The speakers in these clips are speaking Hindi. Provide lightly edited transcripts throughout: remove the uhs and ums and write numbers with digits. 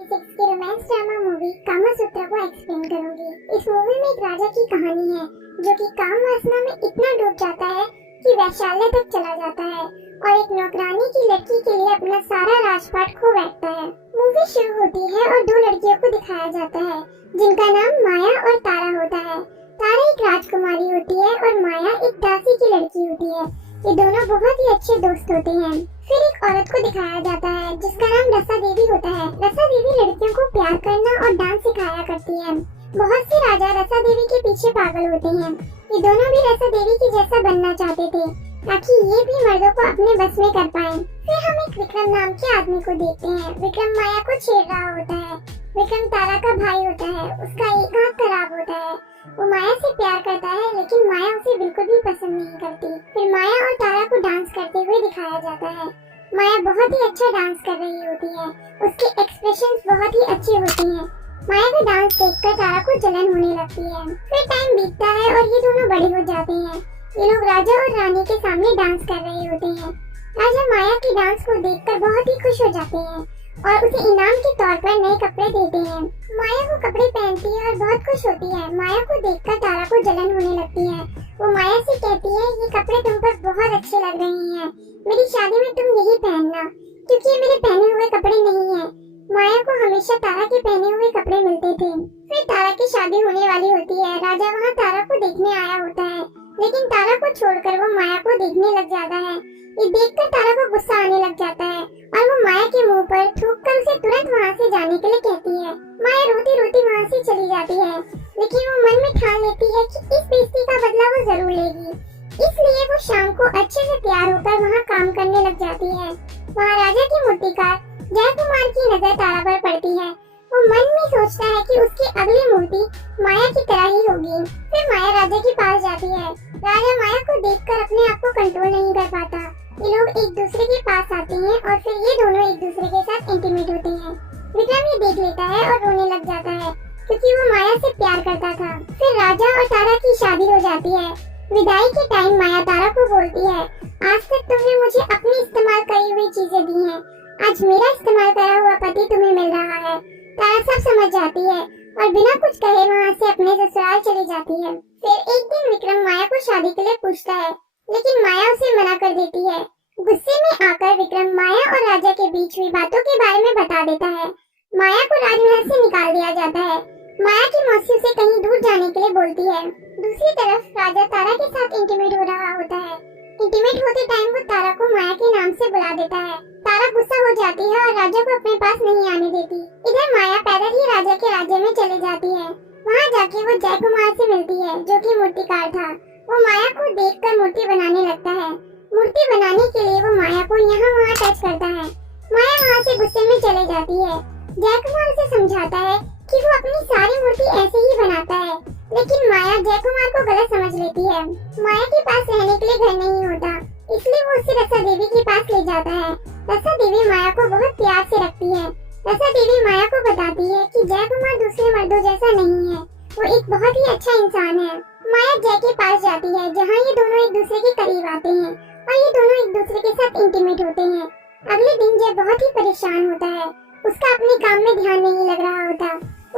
सिक्स की रोमांस ड्रामा मूवी कामासूत्र को एक्सप्लेन करूंगी। इस मूवी में एक राजा की कहानी है जो कि काम वासना में इतना डूब जाता है कि वैशाल्य तक चला जाता है और एक नौकरानी की लड़की के लिए अपना सारा राजपाट खो बैठता है। मूवी शुरू होती है और दो लड़कियों को दिखाया जाता है जिनका नाम माया और तारा होता है। तारा एक राजकुमारी होती है और माया एक दासी की लड़की होती है। ये दोनों बहुत ही अच्छे दोस्त होते हैं। फिर एक औरत को दिखाया जाता है जिसका नाम रसा देवी होता है। रसा देवी लड़कियों को प्यार करना और डांस सिखाया करती है। बहुत से राजा रसा देवी के पीछे पागल होते हैं। ये दोनों भी रसा देवी की जैसा बनना चाहते थे ताकि ये भी मर्दों को अपने बस में कर पाएं। फिर हम एक विक्रम नाम के आदमी को देखते हैं। विक्रम माया को छेड़ रहा होता है। विक्रम तारा का भाई होता है। उसका एक हाथ खराब होता है। वो माया से प्यार करता है लेकिन माया उसे बिल्कुल भी पसंद नहीं करती। फिर माया और तारा को डांस करते हुए दिखाया जाता है। माया बहुत ही अच्छा डांस कर रही होती है। उसके एक्सप्रेशंस बहुत ही अच्छे होते हैं। माया का डांस देखकर तारा को जलन होने लगती है। फिर टाइम बीतता है और ये दोनों बड़े हो जाते हैं। ये लोग राजा और रानी के सामने डांस कर रहे होते हैं। राजा माया की डांस को देखकर बहुत ही खुश हो जाते हैं और उसे इनाम के तौर पर नए कपड़े देते हैं। माया वो कपड़े पहनती है और बहुत खुश होती है। माया को देखकर तारा को जलन होने लगती है। वो माया से कहती है, ये कपड़े तुम पर बहुत अच्छे लग रहे हैं। मेरी शादी में तुम यही पहनना क्योंकि ये मेरे पहने हुए कपड़े नहीं हैं। माया को हमेशा तारा के पहने हुए कपड़े मिलते थे। फिर तारा की शादी होने वाली होती है। राजा वहाँ तारा को देखने आया होता है लेकिन तारा को छोड़कर वो माया को देखने लग जाता है। ये देखकर तारा को गुस्सा आने लग जाता है और वो माया के मुंह पर थूककर उसे तुरंत वहाँ से जाने के लिए कहती है। माया रोती रोती वहाँ से चली जाती है लेकिन वो मन में ठान लेती है कि इस बेइज्जती का बदला वो जरूर लेगी। इसलिए वो शाम को अच्छे से तैयार होकर वहाँ काम करने लग जाती है। वहाँ राजा की मूर्तिकार जय कुमार की नजर तारा पर पड़ती है। वो मन में सोचता है कि उसकी अगली मूर्ति माया की तरह ही होगी। फिर माया राजा के पास जाती है। राजा माया को देखकर अपने आप को कंट्रोल नहीं कर पाता। ये लोग एक दूसरे के पास आते हैं और फिर ये दोनों एक दूसरे के साथ इंटीमेट होते हैं। विक्रम ये देख लेता है और रोने लग जाता है क्योंकि वो माया से प्यार करता था। फिर राजा और तारा की शादी हो जाती है। विदाई के टाइम माया तारा को बोलती है, आज तक तुमने मुझे अपनी इस्तेमाल करी हुई चीजें दी हैं। आज मेरा इस्तेमाल करा हुआ पति तुम्हें मिल रहा है। तारा सब समझ जाती है और बिना कुछ कहे वहाँ से अपने ससुराल चली जाती है। फिर एक दिन विक्रम माया को शादी के लिए पूछता है लेकिन माया उसे मना कर देती है। गुस्से में आकर विक्रम माया और राजा के बीच हुई बातों के बारे में बता देता है। माया को राजमहल से निकाल दिया जाता है। माया की मौसी उसे कहीं दूर जाने के लिए बोलती है। दूसरी तरफ राजा तारा के साथ इंटीमेट हो रहा होता है। इंटीमेट होते टाइम वो तारा को माया के नाम से बुला देता है। तारा गुस्सा हो जाती है और राजा को अपने पास नहीं आने देती। इधर माया पैदल ही राजा के राज्य में चली जाती है। वहाँ जाके वो जय कुमार से मिलती है जो कि मूर्तिकार था। वो माया को देखकर मूर्ति बनाने लगता है। मूर्ति बनाने के लिए वो माया को यहाँ वहाँ टच करता है। माया वहाँ से गुस्से में चले जाती है। जय कुमार उसे समझाता है कि वो अपनी सारी मूर्ति ऐसे ही बनाता है लेकिन माया जय कुमार को गलत समझ लेती है। माया के पास रहने के लिए घर नहीं होता इसलिए वो उसे रसा देवी के पास ले जाता है। रसा देवी माया को बहुत प्यार से रखती है। रसा देवी माया को बताती है कि जय कुमार दूसरे मर्दों जैसा नहीं है। वो एक बहुत ही अच्छा इंसान है। माया जय के पास जाती है जहाँ ये दोनों एक दूसरे के करीब आते हैं और ये दोनों एक दूसरे के साथ इंटीमेट होते हैं। अगले दिन जय बहुत ही परेशान होता है। उसका अपने काम में ध्यान नहीं लग रहा होता।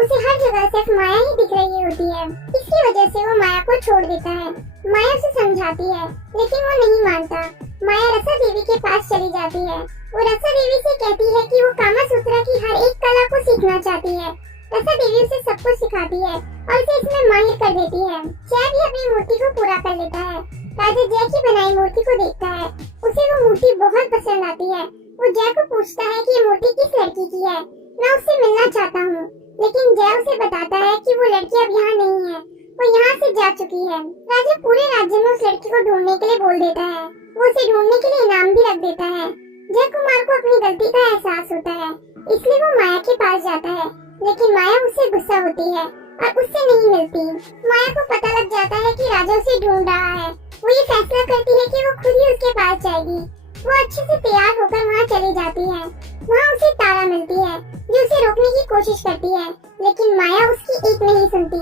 उसे हर जगह सिर्फ माया ही दिख रही होती है। इसकी वजह से वो माया को छोड़ देता है। माया उसे समझाती है लेकिन वो नहीं मानता। माया रसा देवी के पास चली जाती है। वो रसा देवी से कहती है कि वो कामासूत्र की हर एक कला को सीखना चाहती है। रसा देवी उसे सब कुछ सिखाती है और उसे इसमें माहिर कर देती है। जय भी अपनी मूर्ति को पूरा कर लेता है। राजा जय की बनाई मूर्ति को देखता है। उसे वो मूर्ति बहुत पसंद आती है। वो जय को पूछता है कि ये मूर्ति किस लड़की की है, मैं उससे मिलना चाहता हूँ। लेकिन जय उसे बताता है कि वो लड़की अब यहाँ नहीं है, वो यहाँ से जा चुकी है। राजा पूरे राज्य में उस लड़की को ढूंढने के लिए बोल देता है। वो उसे ढूंढने के लिए इनाम भी रख देता है। जय कुमार को अपनी गलती का एहसास होता है इसलिए वो माया के पास जाता है लेकिन माया उससे गुस्सा होती है और उससे नहीं मिलती। माया को पता लग जाता है कि राजा उसे ढूंढ रहा है। वो ये फैसला करती है कि वो खुद ही उसके पास जाएगी। वो अच्छे से तैयार होकर वहाँ चली जाती है। वहाँ उसे तारा मिलती है जो उसे रोकने की कोशिश करती है लेकिन माया उसकी एक नहीं सुनती।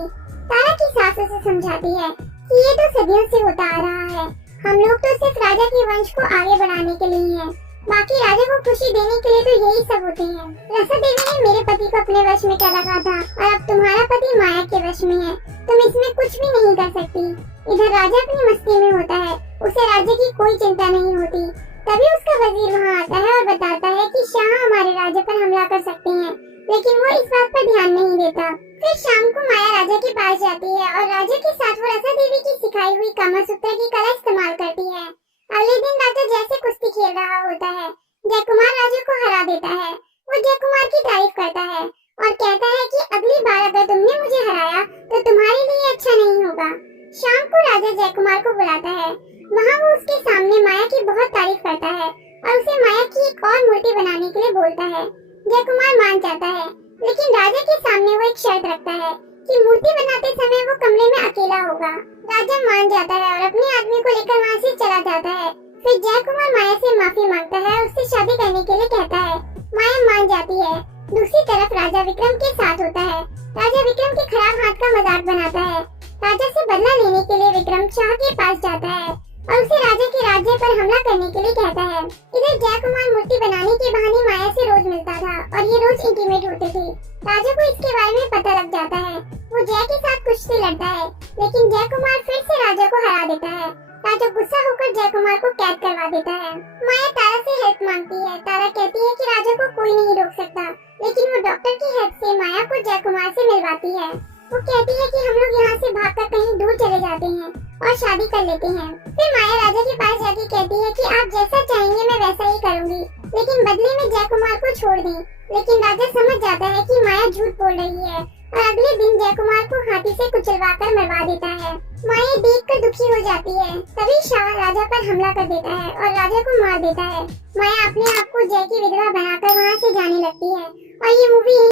तारा की सास उसे समझाती है कि ये तो सदियों से होता आ रहा है। हम लोग तो सिर्फ राजा के वंश को आगे बढ़ाने के लिए हैं। बाकी राजा को खुशी देने के लिए तो यही सब होते हैं। रसा देवी ने मेरे पति को अपने वश में कर रखा था और अब तुम्हारा पति माया के वश में है, तुम इसमें कुछ भी नहीं कर सकती। इधर राजा अपनी मस्ती में होता है, उसे राज्य की कोई चिंता नहीं होती। तभी उसका वजीर वहाँ आता है और बताता है कि शाह हमारे राज्य पर हमला कर सकते हैं, लेकिन वो इस बात पर ध्यान नहीं देता। फिर शाम को माया राजा के पास जाती है और राजा के साथ वो रसा देवी की सिखाई हुई कामसूत्र की कला इस्तेमाल करती है। अगले दिन राजा जैसे कुश्ती खेल रहा होता है, जयकुमार राजा को हरा देता है। वो जयकुमार की तारीफ करता है और कहता है कि अगली बार अगर तुमने मुझे हराया तो तुम्हारे लिए अच्छा नहीं होगा। शाम को राजा जयकुमार को बुलाता है। वहाँ वो उसके सामने माया की बहुत तारीफ करता है और उसे माया की एक और मूर्ति बनाने के लिए बोलता है। जयकुमार मान जाता है, लेकिन राजा के सामने वो एक शर्त रखता है कि मूर्ति बनाते समय वो कमरे में अकेला होगा। राजा मान जाता है और अपने आदमी को लेकर वहाँ से चला जाता है। फिर जयकुमार माया से माफी मांगता है और उससे शादी करने के लिए कहता है। माया मान जाती है। दूसरी तरफ राजा विक्रम के साथ होता है। राजा विक्रम के खराब हाथ का मजाक बनाता है। राजा से बदला लेने के लिए विक्रम शाह के पास जाता है और उसे राजा के राज्य पर हमला करने के लिए कहता है। इधर जयकुमार मूर्ति बनाने के बहाने माया से रोज मिलता था और ये रोज इंटीमेट होते थे। राजा को इसके बारे में पता लग जाता है। वो जय के साथ कुश्ती लड़ता है, लेकिन जयकुमार फिर से राजा को हरा देता है। राजा गुस्सा होकर जयकुमार को कैद करवा देता है। माया तारा से हेल्प मांगती है। तारा कहती है कि राजा को कोई नहीं रोक सकता, लेकिन वो डॉक्टर की हेल्प से माया को जयकुमार से मिलवाती है। वो कहती है कि हम लोग यहाँ से भागकर कहीं दूर चले जाते हैं और शादी कर लेते हैं। फिर माया राजा के पास जाके कहती है कि आप जैसा चाहेंगे मैं वैसा ही करूँगी, लेकिन बदले में जयकुमार को छोड़ दें। लेकिन राजा समझ जाता है कि माया झूठ बोल रही है और अगले दिन जयकुमार को हाथी से कुचलवाकर मरवा देता है। माया देखकर दुखी हो जाती है। तभी शाह राजा पर हमला कर देता है और राजा को मार देता है। माया अपने आप को जय की विधवा बनाकर वहाँ से जाने लगती है और ये मूवी